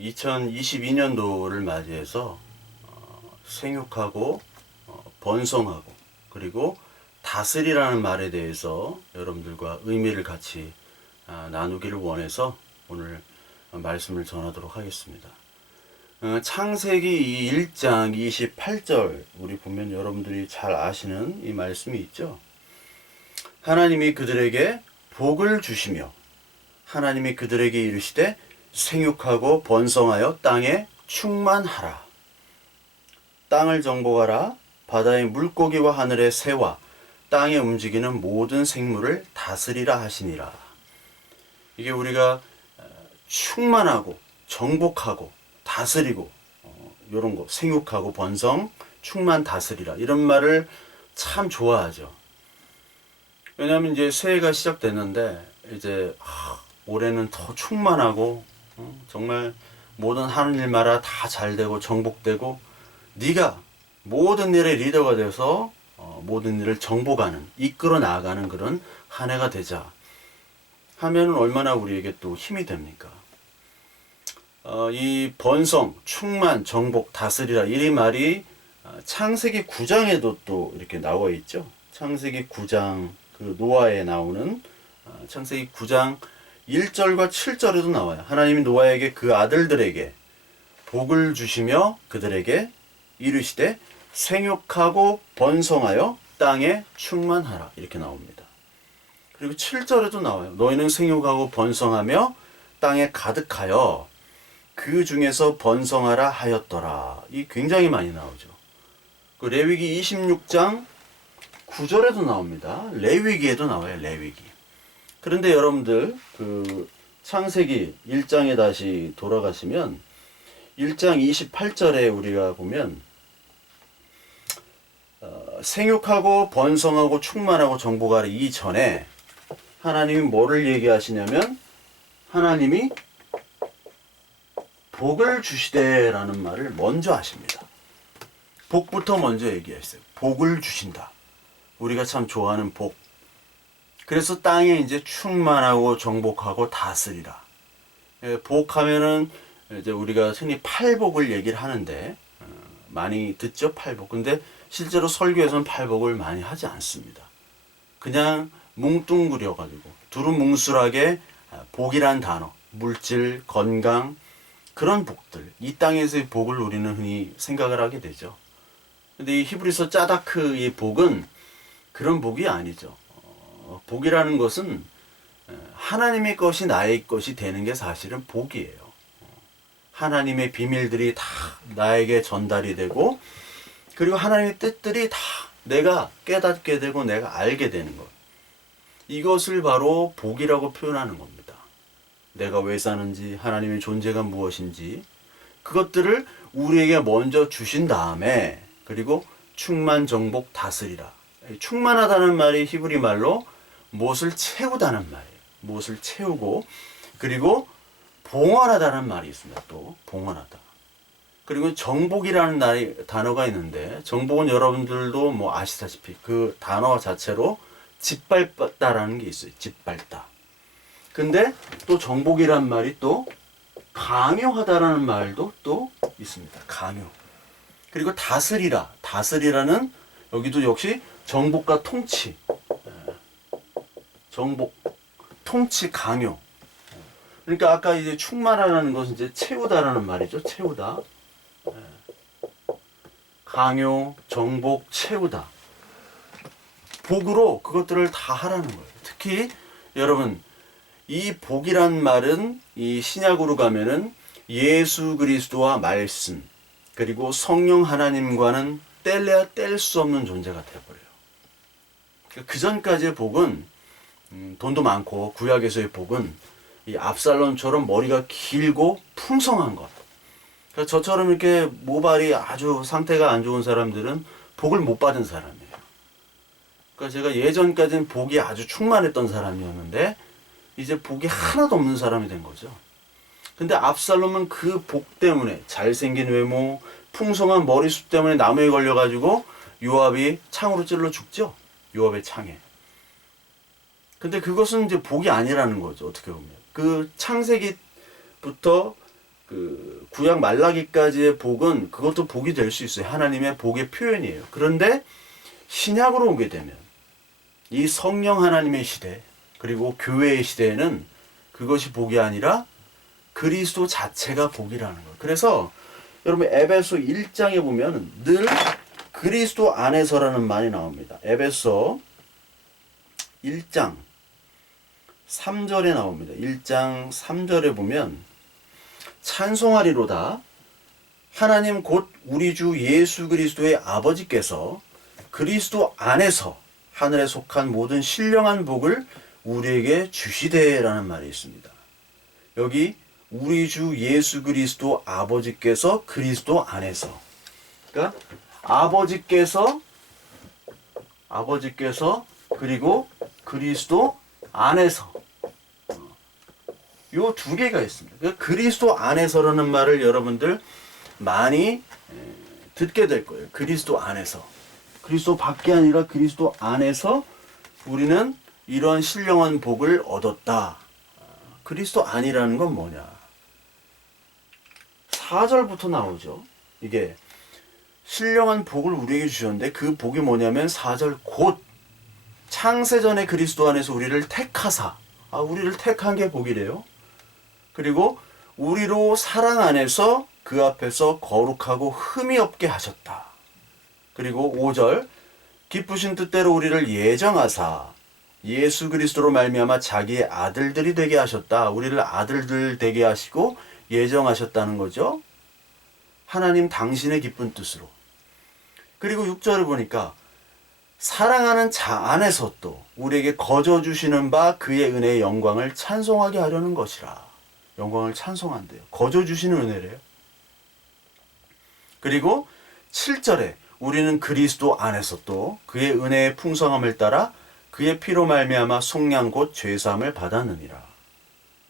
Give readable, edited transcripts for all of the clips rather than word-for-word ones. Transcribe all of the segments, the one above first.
2022년도를 맞이해서 생육하고 번성하고 그리고 다스리라는 말에 대해서 여러분들과 의미를 같이 나누기를 원해서 오늘 말씀을 전하도록 하겠습니다. 창세기 1장 28절 우리 보면 여러분들이 잘 아시는 이 말씀이 있죠. 하나님이 그들에게 복을 주시며 하나님이 그들에게 이르시되 생육하고 번성하여 땅에 충만하라. 땅을 정복하라. 바다의 물고기와 하늘의 새와 땅에 움직이는 모든 생물을 다스리라 하시니라. 이게 우리가 충만하고 정복하고 다스리고 이런 거 생육하고 번성, 충만 다스리라 이런 말을 참 좋아하죠. 왜냐하면 이제 새해가 시작됐는데 이제 올해는 더 충만하고 정말 모든 하는 일마다 다 잘되고 정복되고 네가 모든 일의 리더가 돼서 모든 일을 정복하는 이끌어 나가는 그런 한 해가 되자 하면은 얼마나 우리에게 또 힘이 됩니까? 이 번성, 충만, 정복, 다스리라 이 말이 창세기 9장에도 또 이렇게 나와 있죠. 창세기 9장 그 노아에 나오는 창세기 9장 1절과 7절에도 나와요. 하나님이 노아에게 그 아들들에게 복을 주시며 그들에게 이르시되 생육하고 번성하여 땅에 충만하라 이렇게 나옵니다. 그리고 7절에도 나와요. 너희는 생육하고 번성하며 땅에 가득하여 그 중에서 번성하라 하였더라. 이 굉장히 많이 나오죠. 그 레위기 26장 9절에도 나옵니다. 레위기에도 나와요. 레위기. 그런데 여러분들 그 창세기 1장에 다시 돌아가시면 1장 28절에 우리가 보면 생육하고 번성하고 충만하고 정복하라 이전에 하나님이 뭐를 얘기하시냐면 하나님이 복을 주시되라는 말을 먼저 하십니다. 복부터 먼저 얘기했어요. 복을 주신다. 우리가 참 좋아하는 복. 그래서 땅에 이제 충만하고 정복하고 다스리라. 복하면은 이제 우리가 흔히 팔복을 얘기를 하는데 많이 듣죠, 팔복. 근데 실제로 설교에서는 팔복을 많이 하지 않습니다. 그냥 뭉뚱그려 가지고 두루뭉술하게 복이란 단어, 물질, 건강 그런 복들, 이 땅에서의 복을 우리는 흔히 생각을 하게 되죠. 근데 이 히브리서 짜다크의 복은 그런 복이 아니죠. 복이라는 것은 하나님의 것이 나의 것이 되는 게 사실은 복이에요. 하나님의 비밀들이 다 나에게 전달이 되고 그리고 하나님의 뜻들이 다 내가 깨닫게 되고 내가 알게 되는 것. 이것을 바로 복이라고 표현하는 겁니다. 내가 왜 사는지 하나님의 존재가 무엇인지 그것들을 우리에게 먼저 주신 다음에 그리고 충만 정복 다스리라. 충만하다는 말이 히브리 말로 무엇을 채우다는 말이에요. 무엇을 채우고 그리고 봉헌하다는 말이 있습니다. 또 봉헌하다. 그리고 정복이라는 단어가 있는데 정복은 여러분들도 뭐 아시다시피 그 단어 자체로 짓밟다라는 게 있어요. 짓밟다. 근데 또 정복이란 말이 또 강요하다라는 말도 또 있습니다. 강요. 그리고 다스리라. 다스리라는 여기도 역시 정복과 통치. 정복, 통치, 강요. 그러니까 아까 이제 충만하라는 것은 이제 채우다라는 말이죠. 채우다. 강요, 정복, 채우다. 복으로 그것들을 다 하라는 거예요. 특히 여러분 이 복이란 말은 이 신약으로 가면은 예수 그리스도와 말씀 그리고 성령 하나님과는 뗄래야 뗄 수 없는 존재가 되어버려요. 그 전까지의 복은 돈도 많고 구약에서의 복은 이 압살롬처럼 머리가 길고 풍성한 것. 그러니까 저처럼 이렇게 모발이 아주 상태가 안 좋은 사람들은 복을 못 받은 사람이에요. 그러니까 제가 예전까지는 복이 아주 충만했던 사람이었는데 이제 복이 하나도 없는 사람이 된 거죠. 근데 압살롬은 그 복 때문에 잘생긴 외모, 풍성한 머리숱 때문에 나무에 걸려가지고 요압이 창으로 찔러 죽죠. 요압의 창에. 근데 그것은 이제 복이 아니라는 거죠. 어떻게 보면. 그 창세기부터 그 구약 말라기까지의 복은 그것도 복이 될 수 있어요. 하나님의 복의 표현이에요. 그런데 신약으로 오게 되면 이 성령 하나님의 시대 그리고 교회의 시대에는 그것이 복이 아니라 그리스도 자체가 복이라는 거예요. 그래서 여러분 에베소 1장에 보면 늘 그리스도 안에서라는 말이 나옵니다. 에베소 1장 3절에 나옵니다. 1장 3절에 보면 찬송하리로다 하나님 곧 우리 주 예수 그리스도의 아버지께서 그리스도 안에서 하늘에 속한 모든 신령한 복을 우리에게 주시되라는 말이 있습니다. 여기 우리 주 예수 그리스도 아버지께서 그리스도 안에서, 그러니까 아버지께서 그리고 그리스도 안에서 요 두 개가 있습니다. 그러니까 그리스도 안에서라는 말을 여러분들 많이 듣게 될 거예요. 그리스도 안에서. 그리스도 밖에 아니라 그리스도 안에서 우리는 이런 신령한 복을 얻었다. 그리스도 안이라는 건 뭐냐? 4절부터 나오죠. 이게 신령한 복을 우리에게 주셨는데 그 복이 뭐냐면 4절 곧 창세전에 그리스도 안에서 우리를 택하사. 우리를 택한 게 복이래요. 그리고 우리로 사랑 안에서 그 앞에서 거룩하고 흠이 없게 하셨다. 그리고 5절 기쁘신 뜻대로 우리를 예정하사 예수 그리스도로 말미암아 자기의 아들들이 되게 하셨다. 우리를 아들들 되게 하시고 예정하셨다는 거죠. 하나님 당신의 기쁜 뜻으로. 그리고 6절을 보니까 사랑하는 자 안에서 또 우리에게 거저 주시는 바 그의 은혜의 영광을 찬송하게 하려는 것이라. 영광을 찬송한대요. 거저 주시는 은혜래요. 그리고 7절에 우리는 그리스도 안에서 또 그의 은혜의 풍성함을 따라 그의 피로 말미암아 속량 곧 죄사함을 받았느니라.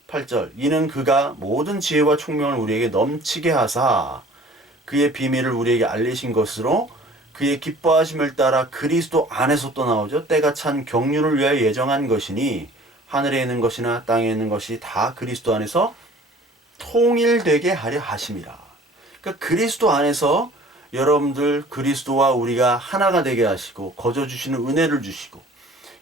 8절 이는 그가 모든 지혜와 총명을 우리에게 넘치게 하사 그의 비밀을 우리에게 알리신 것으로 그의 기뻐하심을 따라 그리스도 안에서 또 나오죠. 때가 찬 경륜을 위하여 예정한 것이니 하늘에 있는 것이나 땅에 있는 것이 다 그리스도 안에서 통일되게 하려 하심이라. 그러니까 그리스도 안에서 여러분들 그리스도와 우리가 하나가 되게 하시고 거저 주시는 은혜를 주시고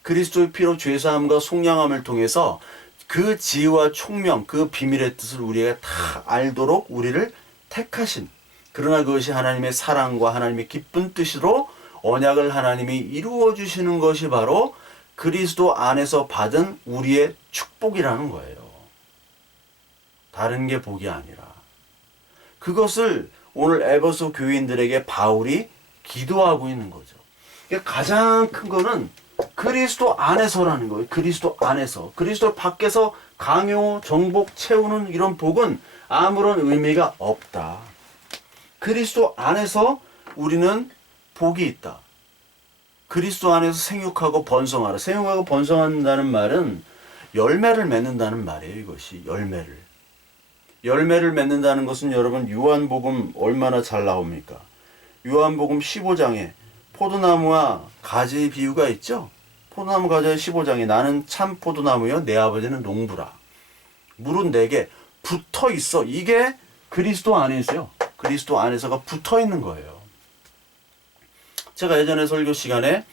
그리스도의 피로 죄사함과 속량함을 통해서 그 지혜와 총명, 그 비밀의 뜻을 우리가 다 알도록 우리를 택하신, 그러나 그것이 하나님의 사랑과 하나님의 기쁜 뜻으로 언약을 하나님이 이루어 주시는 것이 바로 그리스도 안에서 받은 우리의 축복이라는 거예요. 다른 게 복이 아니라. 그것을 오늘 에베소 교인들에게 바울이 기도하고 있는 거죠. 가장 큰 거는 그리스도 안에서라는 거예요. 그리스도 안에서. 그리스도 밖에서 강요, 정복, 채우는 이런 복은 아무런 의미가 없다. 그리스도 안에서 우리는 복이 있다. 그리스도 안에서 생육하고 번성하라. 생육하고 번성한다는 말은 열매를 맺는다는 말이에요. 이것이 열매를 맺는다는 것은 여러분 요한복음 얼마나 잘 나옵니까? 요한복음 15장에 포도나무와 가지의 비유가 있죠. 포도나무 가지의 15장에 나는 참 포도나무요 내 아버지는 농부라. 물은 내게 붙어 있어. 이게 그리스도 안에서요. 그리스도 안에서가 붙어 있는 거예요. 제가 예전에 설교 시간에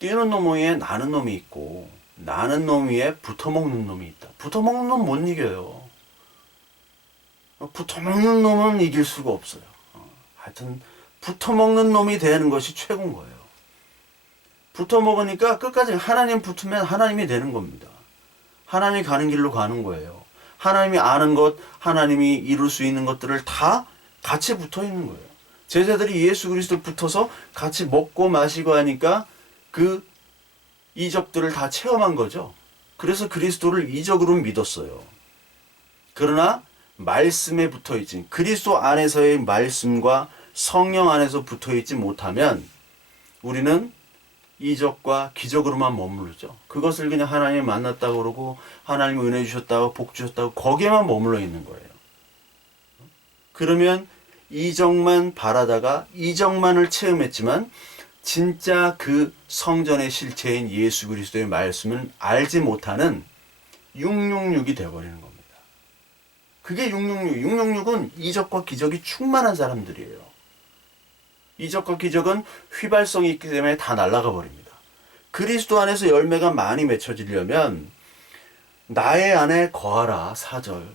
뛰는 놈 위에 나는 놈이 있고 나는 놈 위에 붙어먹는 놈이 있다. 붙어먹는 놈 못 이겨요. 붙어먹는 놈은 이길 수가 없어요. 하여튼 붙어먹는 놈이 되는 것이 최고인 거예요. 붙어먹으니까 끝까지 하나님 붙으면 하나님이 되는 겁니다. 하나님이 가는 길로 가는 거예요. 하나님이 아는 것, 하나님이 이룰 수 있는 것들을 다 같이 붙어 있는 거예요. 제자들이 예수 그리스도 붙어서 같이 먹고 마시고 하니까 그 이적들을 다 체험한 거죠. 그래서 그리스도를 이적으로 믿었어요. 그러나 말씀에 붙어있지, 그리스도 안에서의 말씀과 성령 안에서 붙어있지 못하면 우리는 이적과 기적으로만 머무르죠. 그것을 그냥 하나님 만났다고 그러고 하나님 은혜 주셨다고 복 주셨다고 거기에만 머물러 있는 거예요. 그러면 이적만 바라다가 이적만을 체험했지만 진짜 그 성전의 실체인 예수 그리스도의 말씀을 알지 못하는 666이 되어버리는 겁니다. 그게 666. 666은 이적과 기적이 충만한 사람들이에요. 이적과 기적은 휘발성이 있기 때문에 다 날아가 버립니다. 그리스도 안에서 열매가 많이 맺혀지려면 나의 안에 거하라. 4절.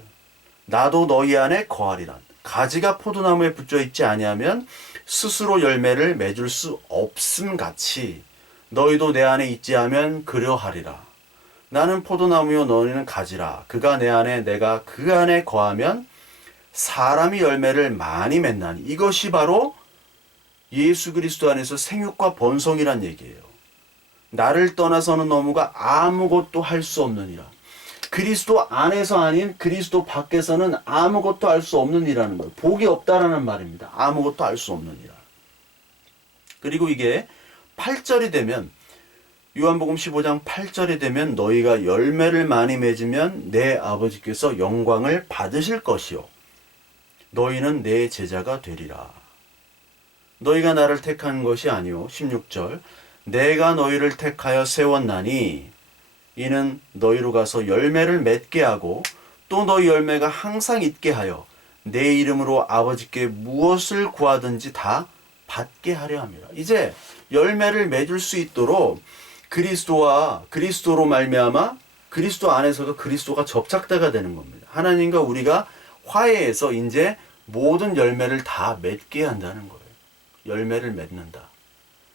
나도 너희 안에 거하리라. 가지가 포도나무에 붙어 있지 아니하면 스스로 열매를 맺을 수 없음 같이 너희도 내 안에 있지 하면 그려하리라. 나는 포도나무요 너희는 가지라. 그가 내 안에 내가 그 안에 거하면 사람이 열매를 많이 맺나니. 이것이 바로 예수 그리스도 안에서 생육과 번성이란 얘기예요. 나를 떠나서는 너무가 아무것도 할 수 없느니라. 그리스도 안에서 아닌 그리스도 밖에서는 아무것도 할 수 없느니라는 거예요. 복이 없다라는 말입니다. 아무것도 할 수 없느니라. 그리고 이게 8절이 되면, 요한복음 15장 8절이 되면 너희가 열매를 많이 맺으면 내 아버지께서 영광을 받으실 것이요 너희는 내 제자가 되리라. 너희가 나를 택한 것이 아니요 16절 내가 너희를 택하여 세웠나니 이는 너희로 가서 열매를 맺게 하고 또 너희 열매가 항상 있게 하여 내 이름으로 아버지께 무엇을 구하든지 다 받게 하려 함이라. 이제 열매를 맺을 수 있도록 그리스도로 말미암아 그리스도 안에서도 그리스도가 접착대가 되는 겁니다. 하나님과 우리가 화해해서 이제 모든 열매를 다 맺게 한다는 거예요. 열매를 맺는다.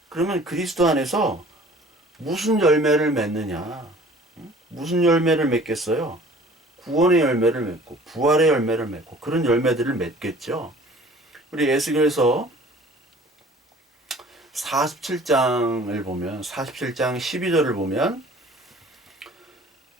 그러면 그리스도 안에서 무슨 열매를 맺느냐? 무슨 열매를 맺겠어요? 구원의 열매를 맺고 부활의 열매를 맺고 그런 열매들을 맺겠죠. 우리 에스겔서 47장을 보면 47장 12절을 보면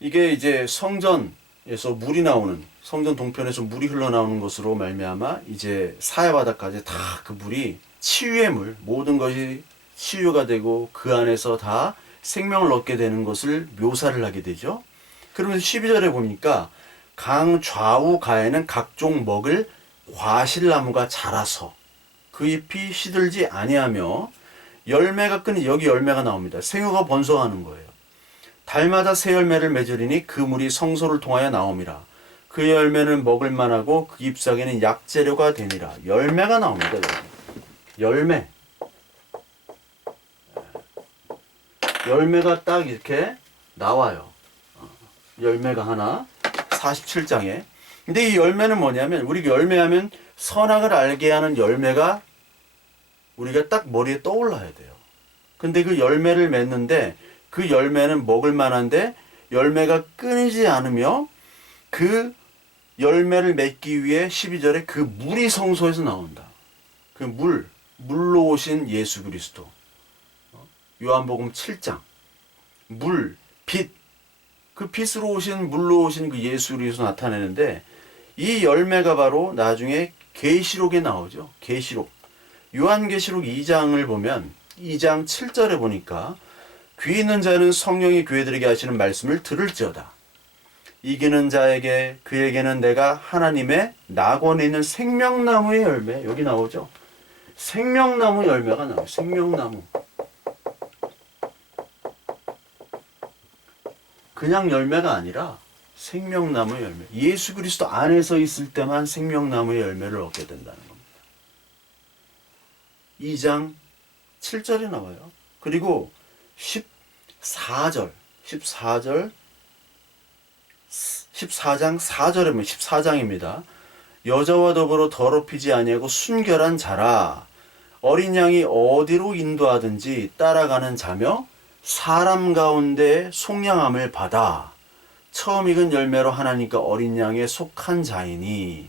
이게 이제 성전에서 물이 나오는 성전 동편에서 물이 흘러나오는 것으로 말미암아 이제 사해 바다까지 다 그 물이 치유의 물 모든 것이 치유가 되고 그 안에서 다 생명을 얻게 되는 것을 묘사를 하게 되죠. 그러면서 12절에 보니까 강 좌우 가에는 각종 먹을 과실나무가 자라서 그 잎이 시들지 아니하며 열매가 끊이 여기 열매가 나옵니다. 생육가 번성하는 거예요. 달마다 새 열매를 맺으리니 그 물이 성소를 통하여 나옴이라. 그 열매는 먹을 만하고 그 잎사귀는 약재료가 되니라. 열매가 나옵니다. 열매. 열매가 딱 이렇게 나와요. 열매가 하나 47장에. 근데 이 열매는 뭐냐면 우리 열매하면 선악을 알게 하는 열매가 우리가 딱 머리에 떠올라야 돼요. 근데 그 열매를 맺는데 그 열매는 먹을 만한데 열매가 끊이지 않으며 그 열매를 맺기 위해 12절에 그 물이 성소에서 나온다. 그 물로 오신 예수 그리스도. 요한복음 7장 물, 빛, 그 빛으로 오신 물로 오신 그 예수 그리스도 나타내는데 이 열매가 바로 나중에 계시록에 나오죠. 계시록. 요한계시록 2장을 보면 2장 7절에 보니까 귀 있는 자는 성령이 교회들에게 하시는 말씀을 들을지어다. 이기는 자에게 그에게는 내가 하나님의 낙원에 있는 생명나무의 열매 여기 나오죠. 생명나무 열매가 나와요. 생명나무. 그냥 열매가 아니라 생명나무의 열매. 예수 그리스도 안에서 있을 때만 생명나무의 열매를 얻게 된다는 겁니다. 2장 7절에 나와요. 그리고 14장 4절에 보면 14장입니다. 여자와 더불어 더럽히지 아니하고 순결한 자라. 어린 양이 어디로 인도하든지 따라가는 자며 사람 가운데 속량함을 받아 처음 익은 열매로 하나님과 어린 양에 속한 자이니.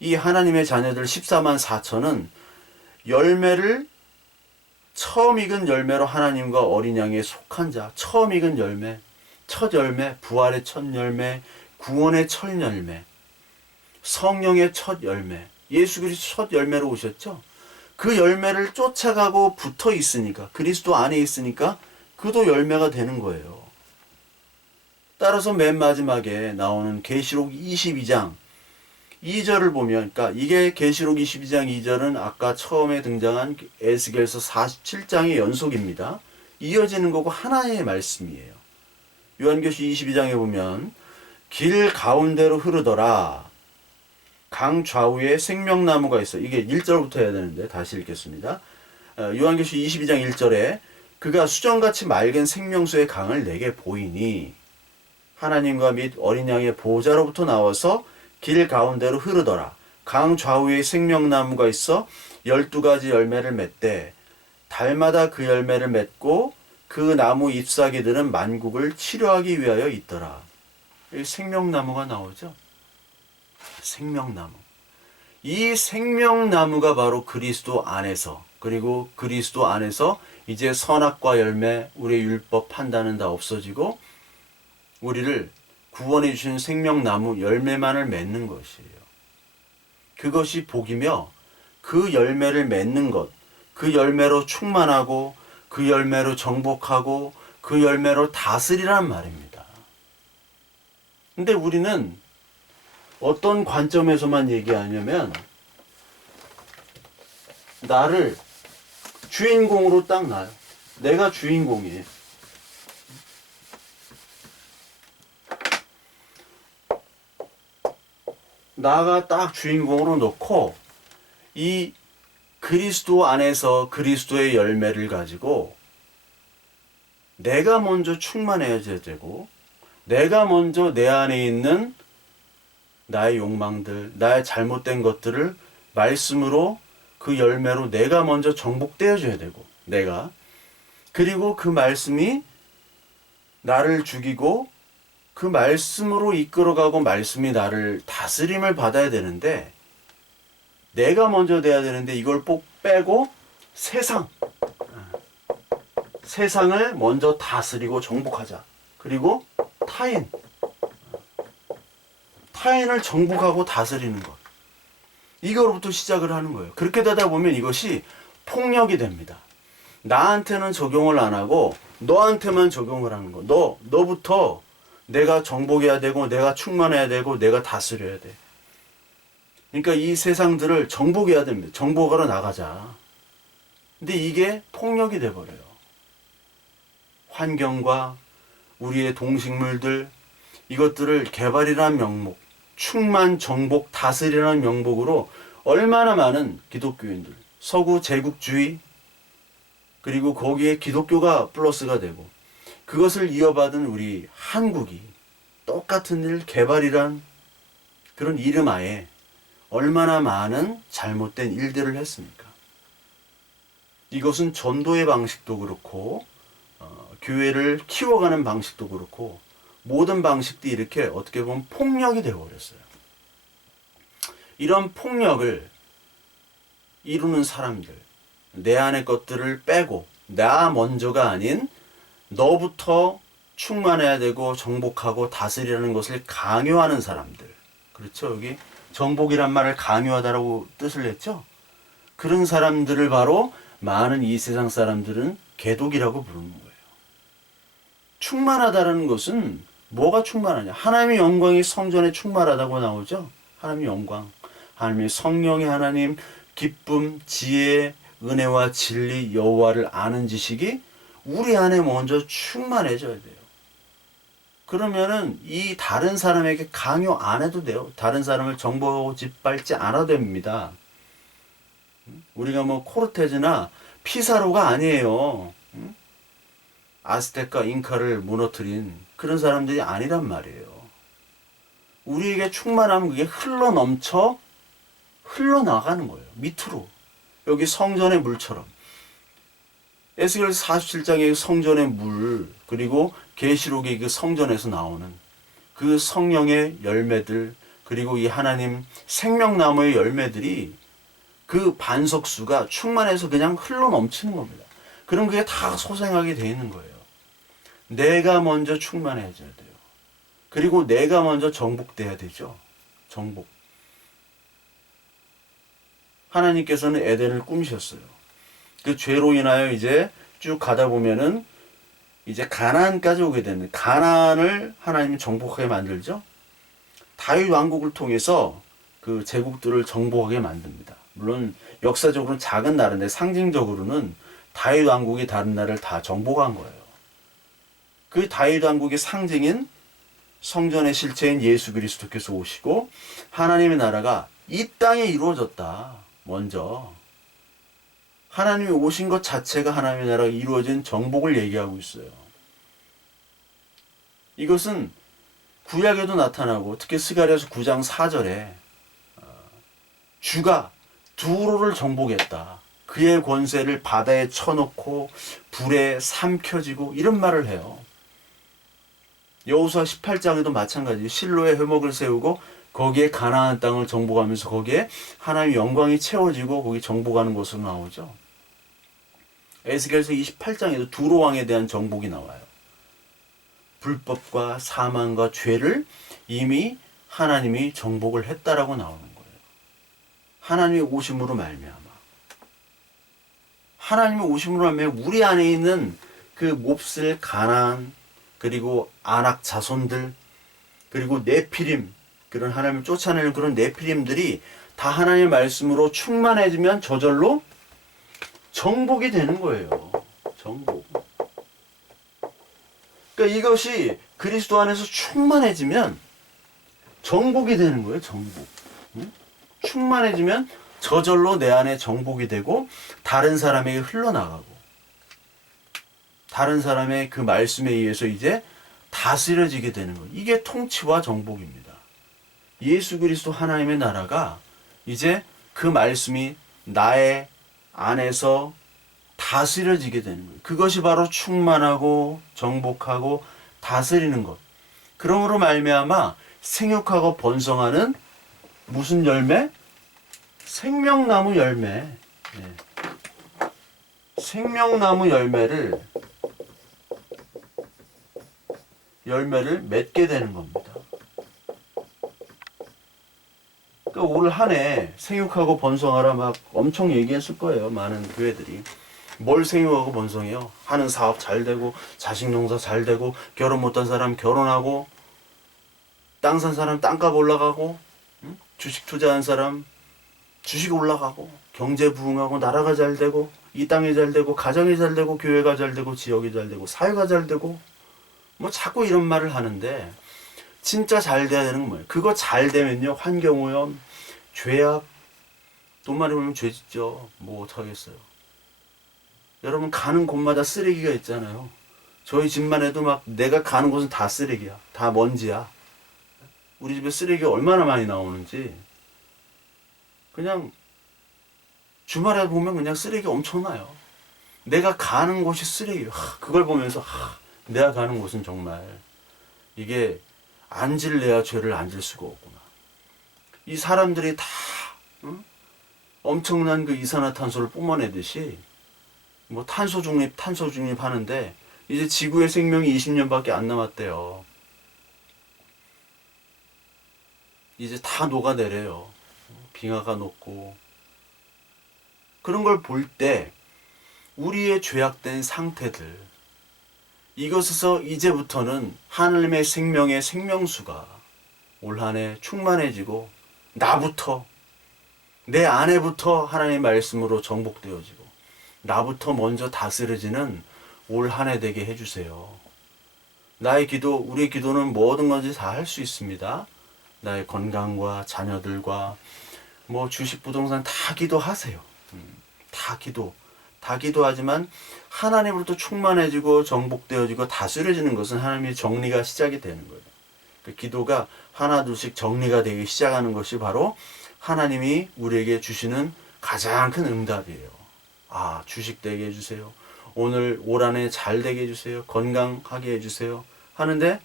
이 하나님의 자녀들 14만 4천은 열매를 처음 익은 열매로 하나님과 어린 양에 속한 자. 처음 익은 열매, 첫 열매, 부활의 첫 열매, 구원의 첫 열매, 성령의 첫 열매. 예수 그리스도 첫 열매로 오셨죠. 그 열매를 쫓아가고 붙어 있으니까, 그리스도 안에 있으니까 그도 열매가 되는 거예요. 따라서 맨 마지막에 나오는 계시록 22장 2절을 보면, 그러니까 이게 계시록 22장 2절은 아까 처음에 등장한 에스겔서 47장의 연속입니다. 이어지는 거고 하나의 말씀이에요. 요한계시 22장에 보면 길 가운데로 흐르더라. 강 좌우에 생명나무가 있어. 이게 1절부터 해야 되는데 다시 읽겠습니다. 요한계시록 22장 1절에 그가 수정같이 맑은 생명수의 강을 내게 보이니 하나님과 및 어린 양의 보호자로부터 나와서 길 가운데로 흐르더라. 강 좌우에 생명나무가 있어 12가지 열매를 맺되 달마다 그 열매를 맺고 그 나무 잎사귀들은 만국을 치료하기 위하여 있더라. 여기 생명나무가 나오죠. 생명나무. 이 생명나무가 바로 그리스도 안에서, 그리고 그리스도 안에서 이제 선악과 열매, 우리의 율법 판단은 다 없어지고 우리를 구원해 주신 생명나무 열매만을 맺는 것이에요. 그것이 복이며 그 열매를 맺는 것, 그 열매로 충만하고 그 열매로 정복하고 그 열매로 다스리란 말입니다. 근데 우리는 어떤 관점에서만 얘기하냐면 나를 주인공으로 딱 놔요. 내가 주인공이에요. 나가 딱 주인공으로 놓고 이 그리스도 안에서 그리스도의 열매를 가지고 내가 먼저 충만해야 되고 내가 먼저 내 안에 있는 나의 욕망들, 나의 잘못된 것들을 말씀으로 그 열매로 내가 먼저 정복되어줘야 되고 내가 그리고 그 말씀이 나를 죽이고 그 말씀으로 이끌어가고 말씀이 나를 다스림을 받아야 되는데 내가 먼저 돼야 되는데 이걸 꼭 빼고 세상을 먼저 다스리고 정복하자. 그리고 타인을 정복하고 다스리는 것. 이거로부터 시작을 하는 거예요. 그렇게 되다 보면 이것이 폭력이 됩니다. 나한테는 적용을 안 하고 너한테만 적용을 하는 거. 너부터 내가 정복해야 되고 내가 충만해야 되고 내가 다스려야 돼. 그러니까 이 세상들을 정복해야 됩니다. 정복하러 나가자. 근데 이게 폭력이 돼버려요. 환경과 우리의 동식물들 이것들을 개발이라는 명목, 충만, 정복, 다스리라는 명목으로 얼마나 많은 기독교인들, 서구 제국주의 그리고 거기에 기독교가 플러스가 되고 그것을 이어받은 우리 한국이 똑같은 일 개발이란 그런 이름 하에 얼마나 많은 잘못된 일들을 했습니까? 이것은 전도의 방식도 그렇고 교회를 키워가는 방식도 그렇고 모든 방식들이 이렇게 어떻게 보면 폭력이 되어버렸어요. 이런 폭력을 이루는 사람들, 내 안의 것들을 빼고 나 먼저가 아닌 너부터 충만해야 되고 정복하고 다스리라는 것을 강요하는 사람들. 그렇죠? 여기 정복이란 말을 강요하다라고 뜻을 냈죠? 그런 사람들을 바로 많은 이 세상 사람들은 개독이라고 부르는 거예요. 충만하다라는 것은 뭐가 충만하냐? 하나님의 영광이 성전에 충만하다고 나오죠? 하나님의 영광, 하나님의 성령의 하나님, 기쁨, 지혜, 은혜와 진리, 여호와를 아는 지식이 우리 안에 먼저 충만해져야 돼요. 그러면은 이 다른 사람에게 강요 안 해도 돼요. 다른 사람을 정보하고 짓밟지 않아도 됩니다. 우리가 뭐 코르테즈나 피사로가 아니에요. 아스텍과 잉카를 무너뜨린 그런 사람들이 아니란 말이에요. 우리에게 충만하면 그게 흘러나가는 거예요. 밑으로. 여기 성전의 물처럼. 에스겔 47장의 성전의 물, 그리고 계시록의 그 성전에서 나오는 그 성령의 열매들, 그리고 이 하나님 생명나무의 열매들이 그 반석수가 충만해서 그냥 흘러 넘치는 겁니다. 그럼 그게 다 소생하게 돼 있는 거예요. 내가 먼저 충만해져야 돼요. 그리고 내가 먼저 정복돼야 되죠. 정복. 하나님께서는 에덴을 꾸미셨어요. 그 죄로 인하여 이제 쭉 가다 보면은 이제 가나안까지 오게 되는, 가나안을 하나님이 정복하게 만들죠. 다윗 왕국을 통해서 그 제국들을 정복하게 만듭니다. 물론 역사적으로는 작은 나라인데 상징적으로는 다윗 왕국이 다른 나라를 다 정복한 거예요. 그 다윗 왕국의 상징인 성전의 실체인 예수 그리스도께서 오시고 하나님의 나라가 이 땅에 이루어졌다. 먼저 하나님이 오신 것 자체가 하나님의 나라가 이루어진 정복을 얘기하고 있어요. 이것은 구약에도 나타나고 특히 스가랴서 9장 4절에 주가 두로를 정복했다. 그의 권세를 바다에 쳐놓고 불에 삼켜지고 이런 말을 해요. 여호수아 18장에도 마찬가지 실로에 회목을 세우고 거기에 가나안 땅을 정복하면서 거기에 하나님의 영광이 채워지고 거기 정복하는 것으로 나오죠. 에스겔서 28장에도 두로 왕에 대한 정복이 나와요. 불법과 사망과 죄를 이미 하나님이 정복을 했다라고 나오는 거예요. 하나님의 오심으로 말미암아. 하나님의 오심으로 말미암아 우리 안에 있는 그 몹쓸 가나안 그리고 아낙 자손들 그리고 네피림 그런 하나님을 쫓아내는 그런 네피림들이 다 하나님의 말씀으로 충만해지면 저절로 정복이 되는 거예요. 정복. 그러니까 이것이 그리스도 안에서 충만해지면 정복이 되는 거예요. 정복. 응? 충만해지면 저절로 내 안에 정복이 되고 다른 사람에게 흘러나가고 다른 사람의 그 말씀에 의해서 이제 다스려지게 되는 거예요. 이게 통치와 정복입니다. 예수 그리스도 하나님의 나라가 이제 그 말씀이 나의 안에서 다스려지게 되는 거예요. 그것이 바로 충만하고 정복하고 다스리는 것. 그러므로 말미암아 생육하고 번성하는 무슨 열매? 생명나무 열매. 네. 생명나무 열매를 맺게 되는 겁니다. 그러니까 올 한 해 생육하고 번성하라 막 엄청 얘기했을 거예요. 많은 교회들이. 뭘 생육하고 번성해요? 하는 사업 잘 되고 자식 농사 잘 되고 결혼 못한 사람 결혼하고 땅 산 사람 땅값 올라가고 주식 투자한 사람 주식 올라가고 경제 부흥하고 나라가 잘 되고 이 땅이 잘 되고 가정이 잘 되고 교회가 잘 되고 지역이 잘 되고 사회가 잘 되고 뭐 자꾸 이런 말을 하는데 진짜 잘 돼야 되는 건 뭐예요? 그거 잘 되면요 환경오염, 죄악 돈 많이 벌면 죄 짓죠. 뭐 어떡하겠어요. 여러분 가는 곳마다 쓰레기가 있잖아요. 저희 집만 해도 막 내가 가는 곳은 다 쓰레기야. 다 먼지야. 우리 집에 쓰레기가 얼마나 많이 나오는지 그냥 주말에 보면 그냥 쓰레기 엄청나요. 내가 가는 곳이 쓰레기예요. 그걸 보면서 내가 가는 곳은 정말 이게 안 질래야 죄를 안 질 수가 없구나. 이 사람들이 다 엄청난 그 이산화탄소를 뿜어내듯이 뭐 탄소 중립 하는데 이제 지구의 생명이 20년밖에 안 남았대요. 이제 다 녹아내려요. 빙하가 녹고 그런 걸 볼 때 우리의 죄악된 상태들 이것에서 이제부터는 하나님의 생명의 생명수가 올 한 해 충만해지고 나부터 내 안에부터 하나님의 말씀으로 정복되어지고 나부터 먼저 다스려지는 올 한 해 되게 해주세요. 나의 기도, 우리의 기도는 모든 것을 다 할 수 있습니다. 나의 건강과 자녀들과 뭐 주식 부동산 다 기도하세요. 다 기도하지만 하나님으로부터 충만해지고 정복되어지고 다스려지는 것은 하나님의 정리가 시작이 되는 거예요. 그 기도가 하나 둘씩 정리가 되기 시작하는 것이 바로 하나님이 우리에게 주시는 가장 큰 응답이에요. 주식 되게 해주세요. 오늘 올 한 해 잘 되게 해주세요. 건강하게 해주세요. 하는데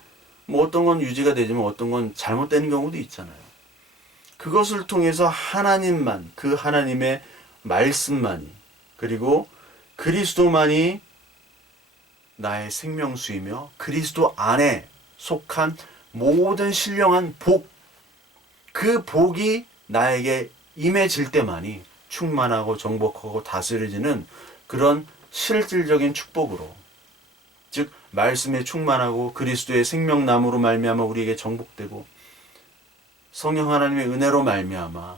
뭐 어떤 건 유지가 되지만 어떤 건 잘못되는 경우도 있잖아요. 그것을 통해서 하나님만, 그 하나님의 말씀만이 그리고 그리스도만이 나의 생명수이며 그리스도 안에 속한 모든 신령한 복, 그 복이 나에게 임해질 때만이 충만하고 정복하고 다스려지는 그런 실질적인 축복으로, 즉 말씀에 충만하고 그리스도의 생명나무로 말미암아 우리에게 정복되고 성령 하나님의 은혜로 말미암아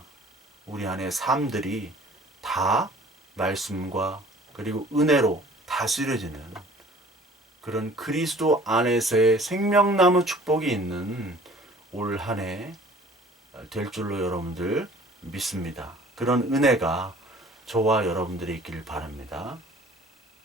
우리 안에 삶들이 다 말씀과 그리고 은혜로 다스려지는 그런 그리스도 안에서의 생명나무 축복이 있는 올 한 해 될 줄로 여러분들 믿습니다. 그런 은혜가 저와 여러분들이 있기를 바랍니다.